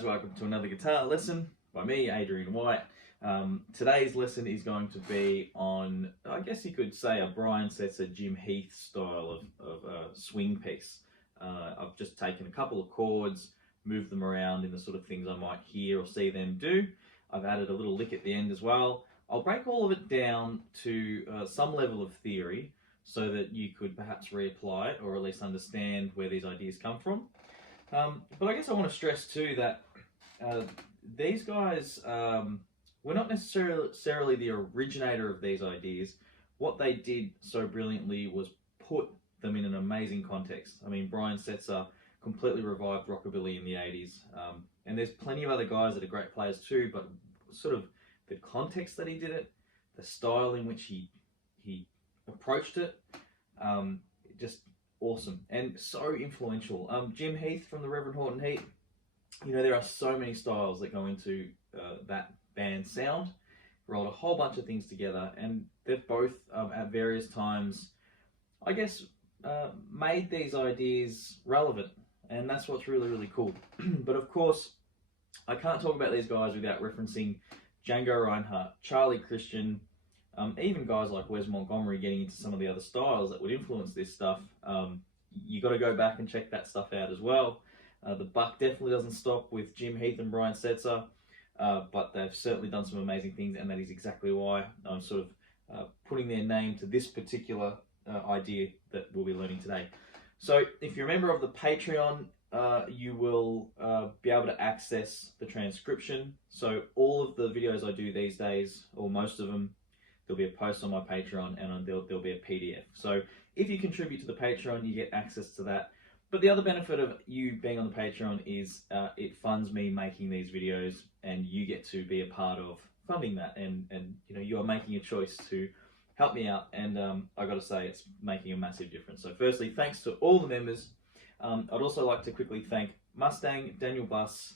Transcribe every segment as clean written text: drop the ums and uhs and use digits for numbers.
guys, welcome to another guitar lesson by me, Adrian Whyte. Today's lesson is going to be on, I guess you could say, a Brian Setzer, Jim Heath style of a swing piece. I've just taken a couple of chords, moved them around in the sort of things I might hear or see them do. I've added a little lick at the end as well. I'll break all of it down to some level of theory so that you could perhaps reapply it or at least understand where these ideas come from. But I guess I want to stress too that these guys were not necessarily the originator of these ideas. What they did so brilliantly was put them in an amazing context. I mean, Brian Setzer completely revived Rockabilly in the 80s. And there's plenty of other guys that are great players too, but sort of the context that he did it, the style in which he approached it, just awesome and so influential. Jim Heath from the Reverend Horton Heat, you know, there are so many styles that go into that band's sound. Rolled a whole bunch of things together, and they've both at various times, I guess, made these ideas relevant, and that's what's really, really cool. But of course, I can't talk about these guys without referencing Django Reinhardt, Charlie Christian, even guys like Wes Montgomery getting into some of the other styles that would influence this stuff. You got to go back and check that stuff out as well. The buck definitely doesn't stop with Jim Heath and Brian Setzer, but they've certainly done some amazing things, and that is exactly why I'm sort of putting their name to this particular idea that we'll be learning today. So if you're a member of the Patreon, you will be able to access the transcription. So all of the videos I do these days, or most of them, there'll be a post on my Patreon, and there'll be a PDF. So if you contribute to the Patreon, you get access to that. But the other benefit of you being on the Patreon is it funds me making these videos, and you get to be a part of funding that. And you know, you are making a choice to help me out, and I got to say, it's making a massive difference. So firstly, thanks to all the members. I'd also like to quickly thank Mustang, Daniel Buss,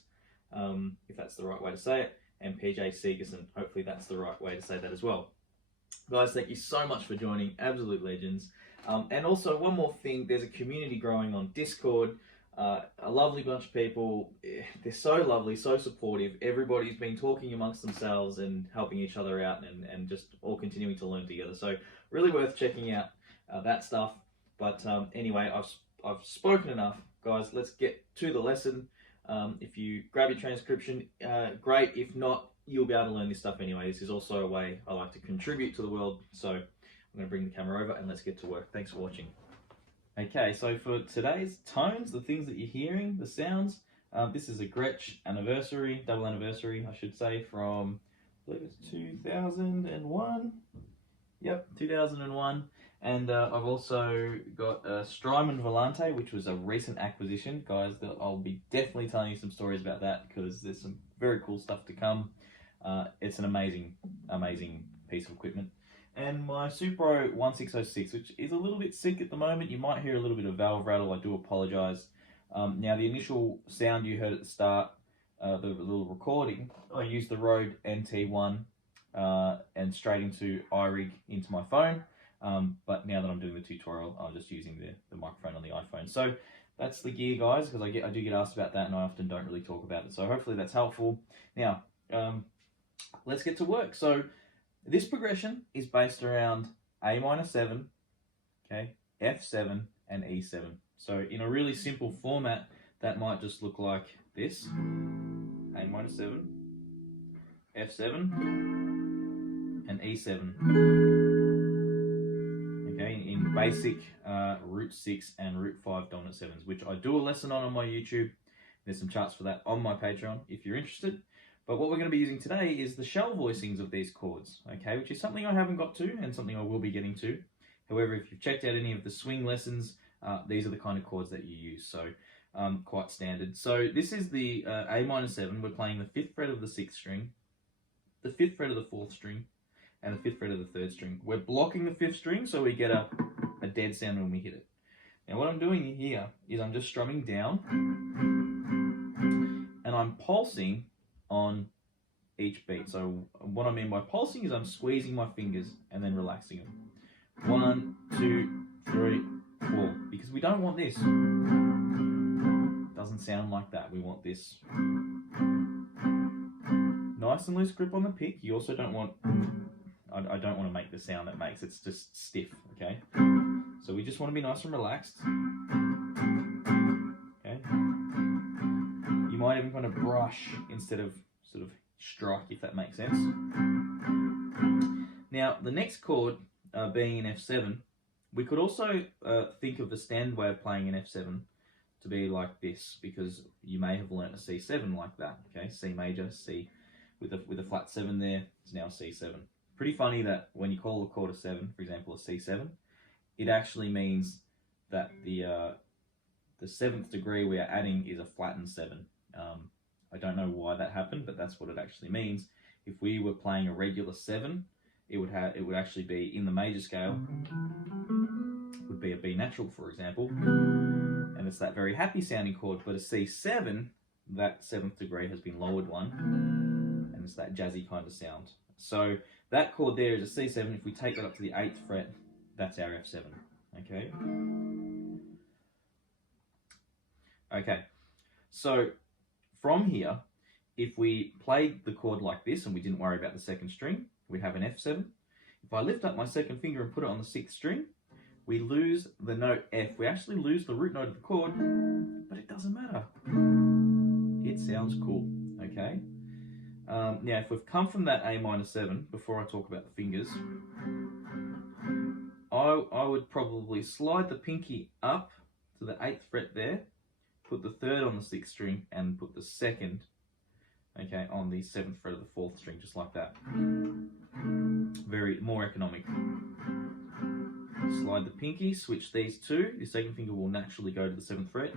if that's the right way to say it, and PJ Segerson. Hopefully that's the right way to say that as well. Guys, thank you so much for joining, absolute legends. And also one more thing, there's a community growing on Discord, a lovely bunch of people. They're so lovely, so supportive. Everybody's been talking amongst themselves and helping each other out, and just all continuing to learn together. So really worth checking out that stuff. But anyway, I've spoken enough, guys. Let's get to the lesson. If you grab your transcription, great. If not, you'll be able to learn this stuff anyway. This is also a way I like to contribute to the world. So I'm going to bring the camera over and let's get to work. Thanks for watching. Okay, so for today's tones, the things that you're hearing, the sounds, this is a Gretsch anniversary, double anniversary, I should say, from, I believe it's 2001. Yep, 2001. And I've also got a Strymon Volante, which was a recent acquisition. Guys, I'll be definitely telling you some stories about that because there's some very cool stuff to come. It's an amazing, amazing piece of equipment. And my Supro 1606, which is a little bit sick at the moment. You might hear a little bit of valve rattle. I do apologise. Now, the initial sound you heard at the start, the little recording, I used the Rode NT1 and straight into iRig into my phone. But now that I'm doing the tutorial, I'm just using the microphone on the iPhone. So that's the gear, guys, because I do get asked about that, and I often don't really talk about it. So hopefully that's helpful. Now, let's get to work. So this progression is based around A minor 7, okay, F7, and E7. So in a really simple format, that might just look like this: A minor 7, F7, and E7. Okay, in basic root 6 and root 5 dominant 7s, which I do a lesson on my YouTube. There's some charts for that on my Patreon if you're interested. But what we're going to be using today is the shell voicings of these chords, okay, which is something I haven't got to and something I will be getting to. However, if you've checked out any of the swing lessons, these are the kind of chords that you use, so quite standard. So this is the A minor 7. We're playing the 5th fret of the 6th string, the 5th fret of the 4th string, and the 5th fret of the 3rd string. We're blocking the 5th string so we get a dead sound when we hit it. Now what I'm doing here is I'm just strumming down, and I'm pulsing on each beat. So what I mean by pulsing is I'm squeezing my fingers and then relaxing them. 1, 2, 3, 4. Because we don't want this. Doesn't doesn't sound like that. We want this nice and loose grip on the pick. You also don't want, I don't want to make the sound that makes it's just stiff, okay? So we just want to be nice and relaxed. Okay. You might even kind of brush instead of sort of strike, if that makes sense. Now, the next chord being an F7, we could also think of the standard way of playing an F7 to be like this, because you may have learnt a C7 like that. Okay, C major, C with a flat 7 there. It's now a C7. Pretty funny that when you call a chord a 7, for example, a C7, it actually means that the 7th degree we are adding is a flattened 7. I don't know why that happened, but that's what it actually means. If we were playing a regular 7, it would actually be in the major scale. It would be a B natural, for example, and it's that very happy sounding chord. But a C7, that 7th degree has been lowered one, and it's that jazzy kind of sound. So that chord there is a C7. If we take that up to the 8th fret, that's our F7. Okay. Okay. So from here, if we played the chord like this and we didn't worry about the 2nd string, we'd have an F7. If I lift up my 2nd finger and put it on the 6th string, we lose the note F. We actually lose the root note of the chord, but it doesn't matter. It sounds cool, okay? Now, if we've come from that A minor 7, before I talk about the fingers, I would probably slide the pinky up to the 8th fret there, put the 3rd on the 6th string, and put the 2nd, okay, on the 7th fret of the 4th string, just like that. Very more economic. Slide the pinky, switch these two. Your 2nd finger will naturally go to the 7th fret.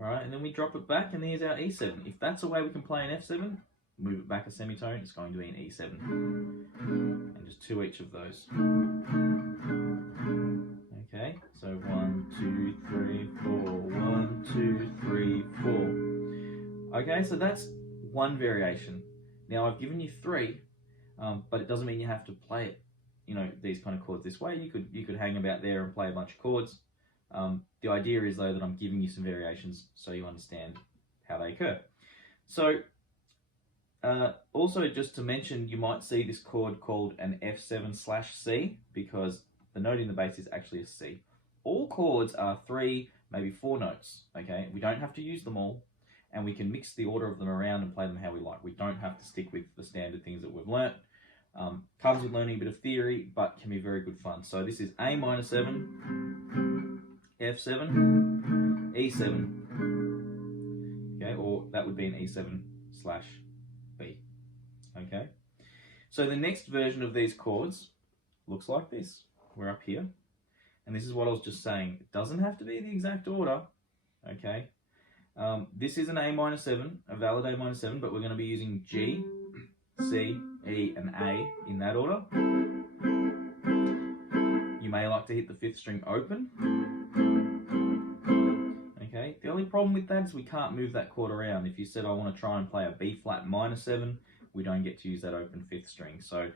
Alright, and then we drop it back, and here's our E7. If that's a way we can play an F7, move it back a semitone, it's going to be an E7. And just 2 each of those. Okay, so 1, 2, 3, 4, 1, 2, 3, 4. Okay, so that's one variation. Now I've given you 3, but it doesn't mean you have to play it, you know, these kind of chords this way. You could hang about there and play a bunch of chords. The idea is though that I'm giving you some variations so you understand how they occur. So also just to mention, you might see this chord called an F7/C because the note in the bass is actually a C. All chords are 3, maybe 4 notes, okay? We don't have to use them all, and we can mix the order of them around and play them how we like. We don't have to stick with the standard things that we've learnt. Comes with learning a bit of theory, but can be very good fun. So this is A minor 7, F7, E7, okay? Or that would be an E7/B, okay? So the next version of these chords looks like this. We're up here, and this is what I was just saying. It doesn't have to be the exact order, okay? This is an A minor 7, a valid A minor 7, but we're going to be using G, C, E, and A in that order. You may like to hit the 5th string open. Okay, the only problem with that is we can't move that chord around. If you said I want to try and play a B flat minor 7, we don't get to use that open 5th string. So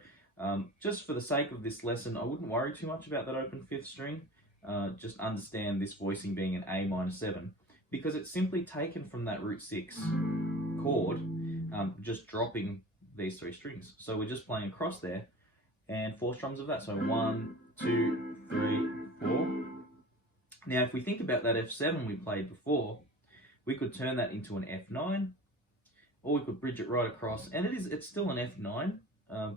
just for the sake of this lesson, I wouldn't worry too much about that open 5th string. Just understand this voicing being an A minor 7 because it's simply taken from that root 6 chord, just dropping these 3 strings. So we're just playing across there and 4 strums of that. So 1, 2, 3, 4. Now if we think about that F7 we played before, we could turn that into an F9, or we could bridge it right across, and it's still an F9,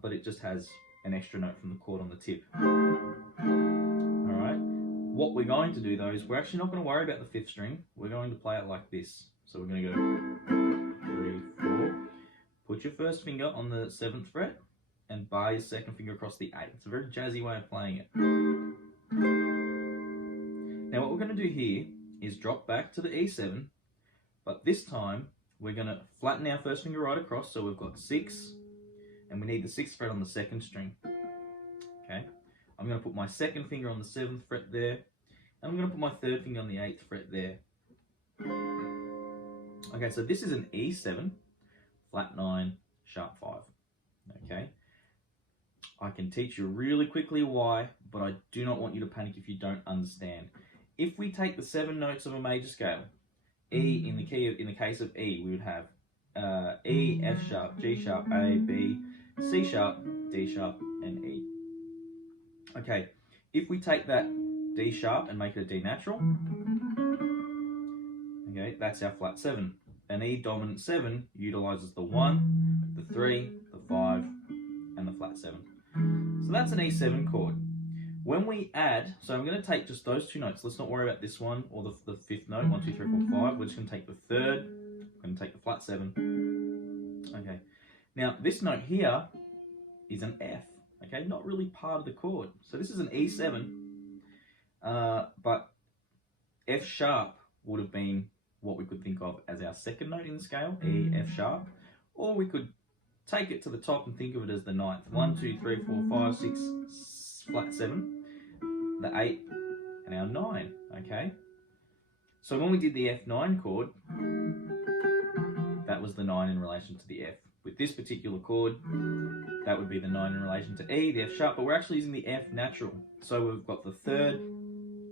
but it just has an extra note from the chord on the tip. Alright, what we're going to do though is we're actually not going to worry about the 5th string, we're going to play it like this. So we're going to go 3, 4, put your 1st finger on the 7th fret, and bar your 2nd finger across the 8th. It's a very jazzy way of playing it. Now what we're going to do here is drop back to the E7, but this time we're going to flatten our 1st finger right across, so we've got 6, and we need the 6th fret on the 2nd string. Okay, I'm going to put my 2nd finger on the 7th fret there, and I'm going to put my 3rd finger on the 8th fret there. Okay, so this is an E7, flat 9, sharp 5. Okay, I can teach you really quickly why, but I do not want you to panic if you don't understand. If we take the 7 notes of a major scale E in the case of E, we would have E, F sharp, G sharp, A, B, C sharp, D sharp, and E. Okay, if we take that D sharp and make it a D natural, okay, that's our flat 7. An E dominant 7 utilizes the 1, the 3, the 5, and the flat 7. So that's an E7 chord. When we add, so I'm going to take just those two notes. Let's not worry about this one or the fifth note, 1, 2, 3, 4, 5. We're just going to take the third, we're going to take the flat 7. Okay, now this note here is an F, okay, not really part of the chord. So this is an E7, but F sharp would have been what we could think of as our second note in the scale, E, F sharp, or we could take it to the top and think of it as the ninth. 1, 2, 3, 4, 5, 6, flat 7, the 8, and our 9, okay? So when we did the F9 chord, that was the 9 in relation to the F. With this particular chord, that would be the 9 in relation to E, the F sharp, but we're actually using the F natural. So we've got the third,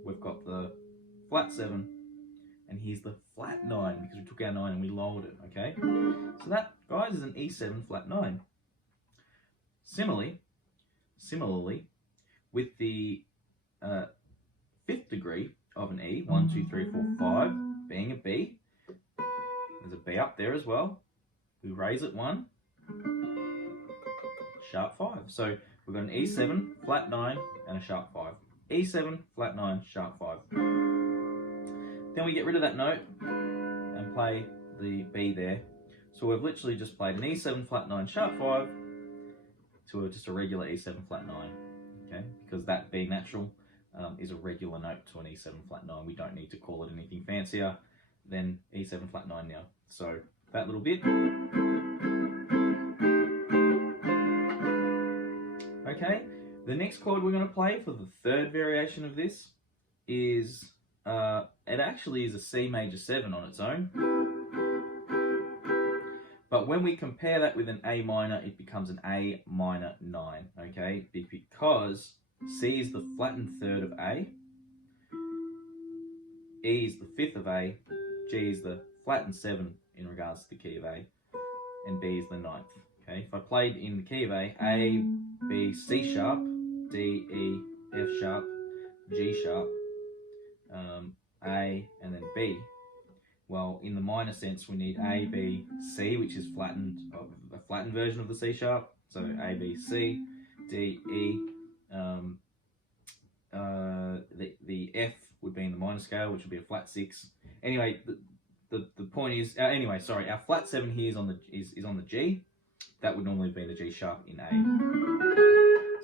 we've got the flat 7, and here's the flat 9, because we took our 9 and we lowered it, okay? So that, guys, is an E7 flat 9. Similarly, with the 5th degree of an E, 1, 2, 3, 4, 5, being a B, there's a B up there as well. We raise it 1, sharp 5. So we've got an E7, flat 9, and a sharp 5. E7, flat 9, sharp 5. Then we get rid of that note and play the B there. So we've literally just played an E7, flat 9, sharp 5 to just a regular E7, flat 9. Okay, because that B natural is a regular note to an E7, flat 9. We don't need to call it anything fancier than E7, flat 9 now. So that little bit. Okay, the next chord we're going to play for the third variation of this is, it actually is a C major 7 on its own. But when we compare that with an A minor, it becomes an A minor 9, okay? Because C is the flattened third of A, E is the fifth of A, G is the flattened 7 in regards to the key of A, and B is the ninth, okay? If I played in the key of A, B, C sharp, D, E, F sharp, G sharp, A, and then B. Well, in the minor sense, we need A, B, C, which is flattened, a flattened version of the C sharp. So A, B, C, D, E. The F would be in the minor scale, which would be a flat 6. Anyway, the point is, sorry, our flat 7 here is on the G. That would normally be the G sharp in A.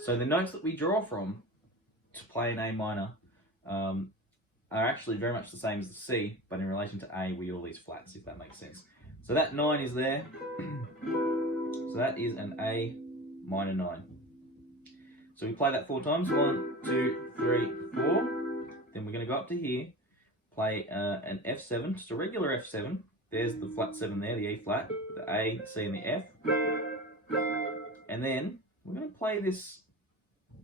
So the notes that we draw from to play an A minor are actually very much the same as the C, but in relation to A, we all these flats, if that makes sense. So that 9 is there. So that is an A minor 9. So we play that 4 times. 1, 2, 3, 4. Then we're going to go up to here, play an F7, just a regular F7. There's the flat 7 there, the E flat, the A, C, and the F. And then we're going to play this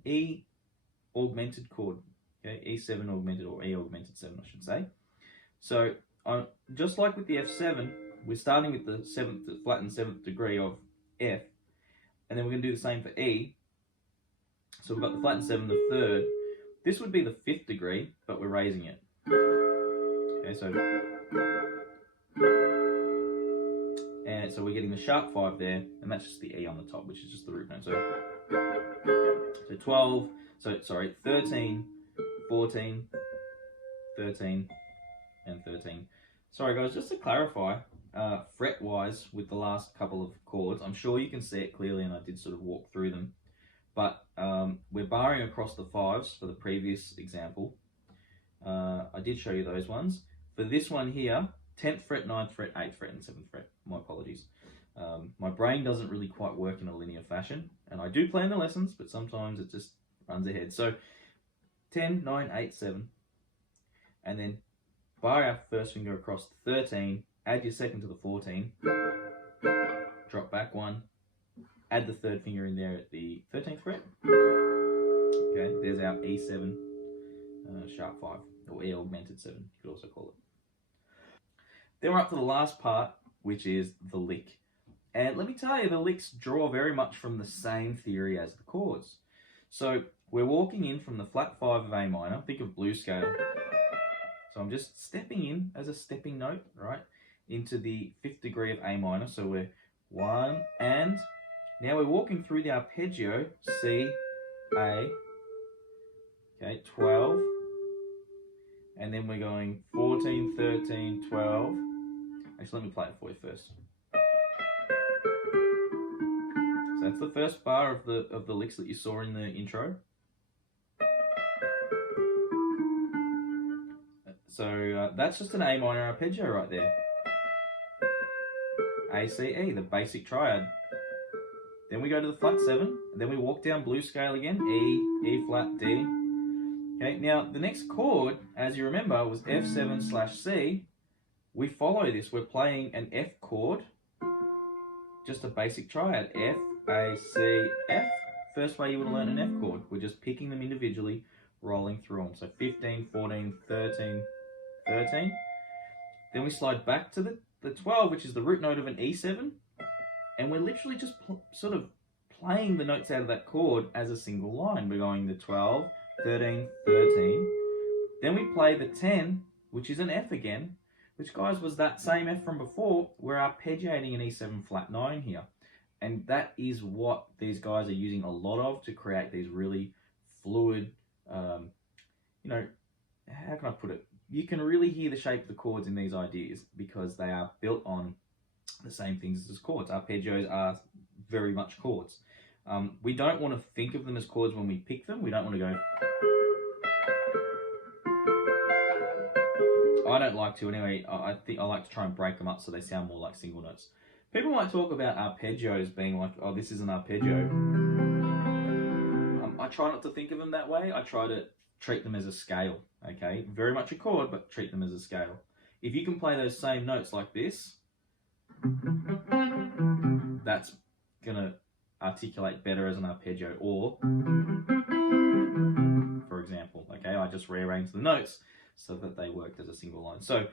E augmented chord. Okay, E7 augmented, or E augmented 7, I should say. So, just like with the F7, we're starting with the flattened 7th degree of F, and then we're going to do the same for E. So we've got the flattened 7, the third. This would be the 5th degree, but we're raising it. Okay, so we're getting the sharp 5 there, and that's just the E on the top, which is just the root note. So 12, 13, 14, 13, and 13. Sorry guys, just to clarify, fret-wise with the last couple of chords, I'm sure you can see it clearly, and I did sort of walk through them, but we're barring across the 5s for the previous example. I did show you those ones. For this one here, 10th fret, 9th fret, 8th fret, and 7th fret. My apologies. My brain doesn't really quite work in a linear fashion, and I do plan the lessons, but sometimes it just runs ahead. So 10, 9, 8, 7, and then bar our first finger across 13, add your second to the 14, drop back 1, add the third finger in there at the 13th fret. Okay, there's our E7 sharp 5, or E augmented 7, you could also call it. Then we're up to the last part, which is the lick. And let me tell you, the licks draw very much from the same theory as the chords. So we're walking in from the flat 5 of A minor, think of blues scale. So I'm just stepping in as a stepping note, right, into the 5th degree of A minor. So we're 1, and now we're walking through the arpeggio, C, A, okay, 12, and then we're going 14, 13, 12. Actually, let me play it for you first. So that's the first bar of the licks that you saw in the intro. So that's just an A minor arpeggio right there. A, C, E, the basic triad. Then we go to the flat 7, and then we walk down blues scale again, E, E flat, D. Okay, now the next chord, as you remember, was F7/C. We follow this, we're playing an F chord, just a basic triad, F, A, C, F. First way you would learn an F chord. We're just picking them individually, rolling through them. So 15, 14, 13, 13. Then we slide back to the 12, which is the root note of an E7. And we're literally just sort of playing the notes out of that chord as a single line. We're going the 12, 13, 13. Then we play the 10, which is an F again, which, guys, was that same F from before. We're arpeggiating an E7 flat 9 here. And that is what these guys are using a lot of to create these really fluid, you know, how can I put it? You can really hear the shape of the chords in these ideas because they are built on the same things as chords. Arpeggios are very much chords. We don't want to think of them as chords when we pick them. We don't want to go... I don't like to anyway. I think I like to try and break them up so they sound more like single notes. People might talk about arpeggios being like, oh, this is an arpeggio. I try not to think of them that way. I try to treat them as a scale, okay? Very much a chord, but treat them as a scale. If you can play those same notes like this, that's gonna articulate better as an arpeggio. Or, for example, okay, I just rearranged the notes so that they worked as a single line. So,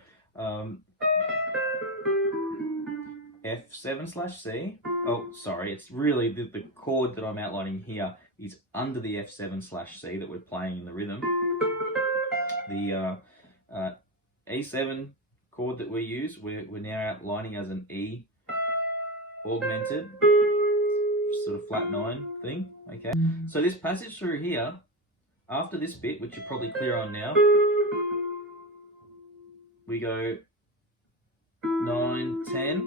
F7/C. Oh, sorry, it's really the chord that I'm outlining here is under the F7/C that we're playing in the rhythm. The E7 chord that we use, we're now outlining as an E augmented, sort of flat 9 thing, okay? So this passage through here, after this bit, which you're probably clear on now, we go 9, 10,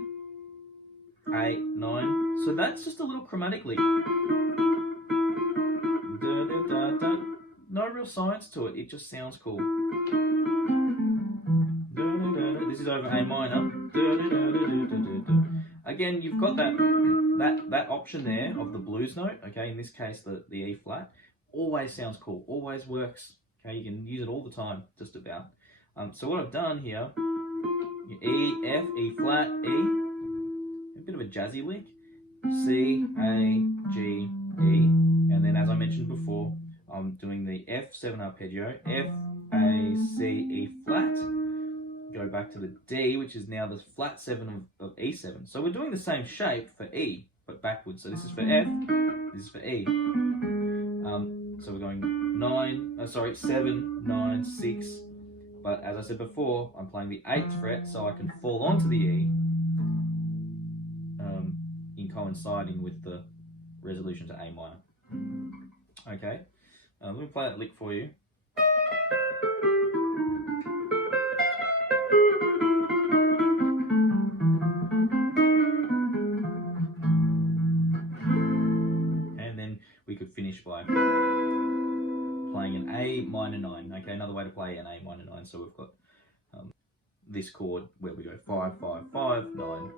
8, 9. So that's just a little chromatically. Da, da, da, da. No real science to it. It just sounds cool. Da, da, da, da. This is over A minor. Da, da, da, da, da, da, da. Again, you've got that option there of the blues note. Okay, in this case, the E flat always sounds cool. Always works. Okay, you can use it all the time, just about. So what I've done here, E, F, E flat, E. A bit of a jazzy lick, C, A, G, E, and then as I mentioned before, I'm doing the F7 arpeggio, F, A, C, E flat, go back to the D, which is now the flat 7 of E7. So we're doing the same shape for E, but backwards. So this is for F, this is for E. So we're going 7, 9, 6, but as I said before, I'm playing the 8th fret so I can fall onto the E, coinciding with the resolution to A minor. Okay, let me play that lick for you. And then we could finish by playing an A minor 9. Okay, another way to play an A minor 9. So we've got this chord where we go 5, 5, 5, 9.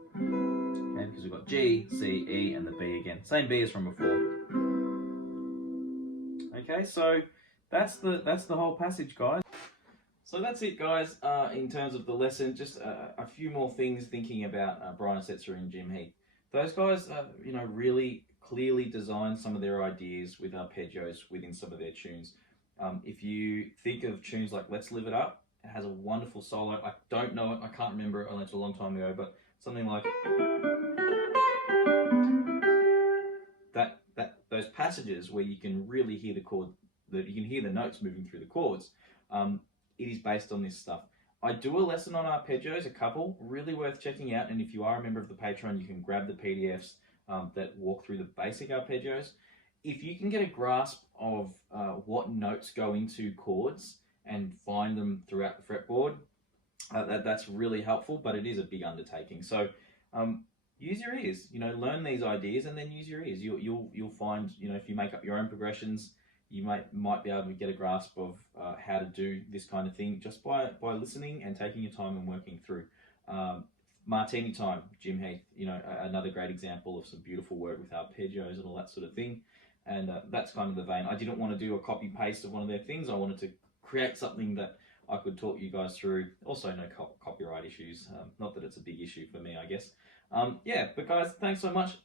Okay, because we've got G, C, E, and the B again. Same B as from before. Okay, so that's the whole passage, guys. So that's it, guys, in terms of the lesson. Just a few more things thinking about Brian Setzer and Jim Heath. Those guys, you know, really clearly designed some of their ideas with arpeggios within some of their tunes. If you think of tunes like Let's Live It Up It has a wonderful solo. I don't know it, I can't remember it, I learned it a long time ago, but something like those passages where you can really hear the chord, that you can hear the notes moving through the chords. It is based on this stuff. I do a lesson on arpeggios, a couple, really worth checking out. And if you are a member of the Patreon, you can grab the PDFs that walk through the basic arpeggios. If you can get a grasp of what notes go into chords and find them throughout the fretboard, that's really helpful, but it is a big undertaking. So use your ears, learn these ideas and then use your ears. You'll find, if you make up your own progressions, you might be able to get a grasp of how to do this kind of thing just by listening and taking your time and working through. Martini Time, Jim Heath, another great example of some beautiful work with arpeggios and all that sort of thing. And that's kind of the vein. I didn't want to do a copy paste of one of their things. I wanted to create something that I could talk you guys through. Also, no copyright issues. Not that it's a big issue for me, I guess. Yeah, but guys, thanks so much.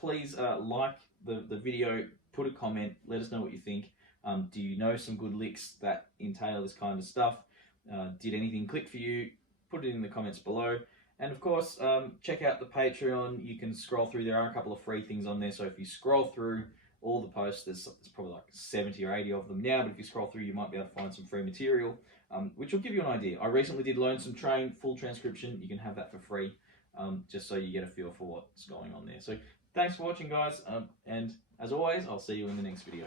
Please like the video, put a comment, let us know what you think. Do you know some good licks that entail this kind of stuff? Did anything click for you? Put it in the comments below. And of course, check out the Patreon. You can scroll through. There are a couple of free things on there. So if you scroll through all the posts, there's probably like 70 or 80 of them now. But if you scroll through, you might be able to find some free material, which will give you an idea. I recently did Learn Some Train, full transcription. You can have that for free, just so you get a feel for what's going on there. So thanks for watching, guys. And as always, I'll see you in the next video.